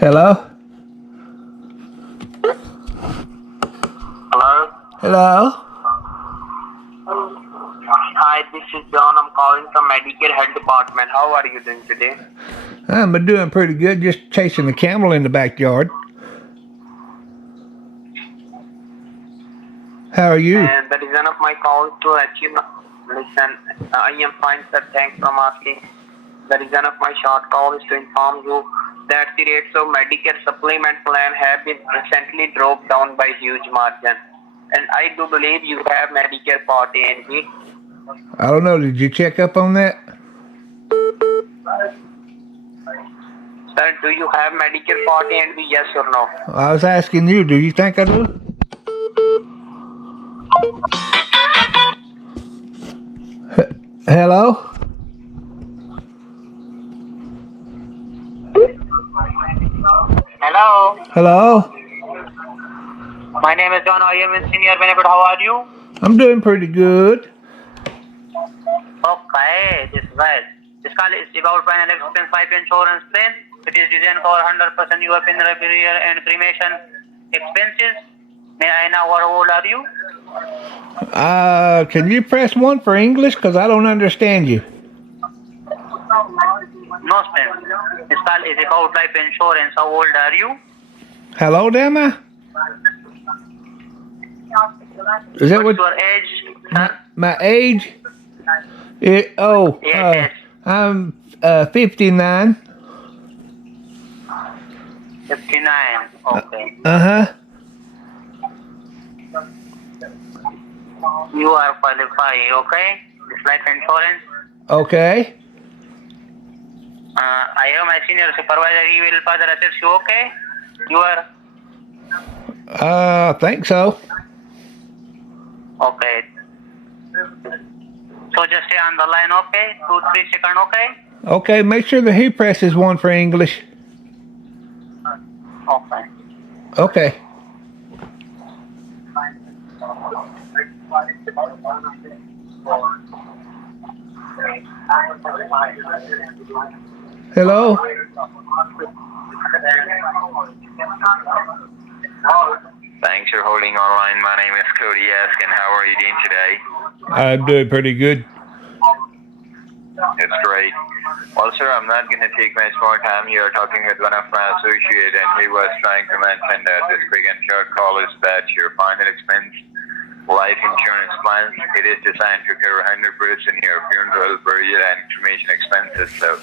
Hello? Hello? Hello? Hi, this is John. I'm calling from Medicare Health Department. How are you doing today? I'm doing pretty good, just chasing a camel in the backyard. How are you? And the reason of my call is to let you know. Listen, I am fine, sir. Thanks for asking. The reason of my short call is to inform you that the rates of Medicare supplement plan have been recently dropped down by huge margin. And I do believe you have Medicare Part A and B. I don't know, did you check up on that? Sir, do you have Medicare Part A and B? Yes or no? I was asking you, do you think I do? Hello? Hello. Hello? My name is John. I am in senior benefit. How are you? I'm doing pretty good. Okay, this is right. This call is about final expense life insurance plan. It is designed for 100% your funeral burial and cremation expenses. May I know how old are you? Can you press 1 for English? Because I don't understand you. No, spend. This call is about life insurance. How old are you? Hello, am I? Is that What's what your age, sir? my age? Yes. I'm 59. 59. Okay. Uh-huh. You are qualified, okay? This life insurance. Okay. I am my senior supervisor. He will further assist you, okay? You are I think so. okay. So just stay on the line, okay? 2-3 seconds, okay? Okay, make sure that he presses 1 for English. Okay. Okay. Hello? Thanks for holding online. My name is Cody Askin. How are you doing today? I'm doing pretty good. It's great. Well, sir, I'm not going to take much more time. You're talking with one of my associates, and he was trying to mention that this quick and short call is that your final expense life insurance plan. It is designed to cover 100% your funeral, burial, and cremation expenses. So,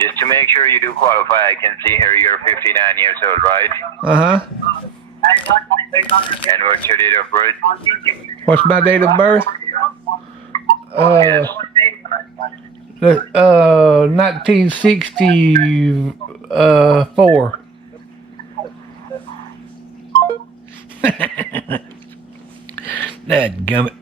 just to make sure you do qualify, I can see here you're 59 years old, right? Uh-huh. And what's your date of birth? What's my date of birth? Yes. 1964. That gummit.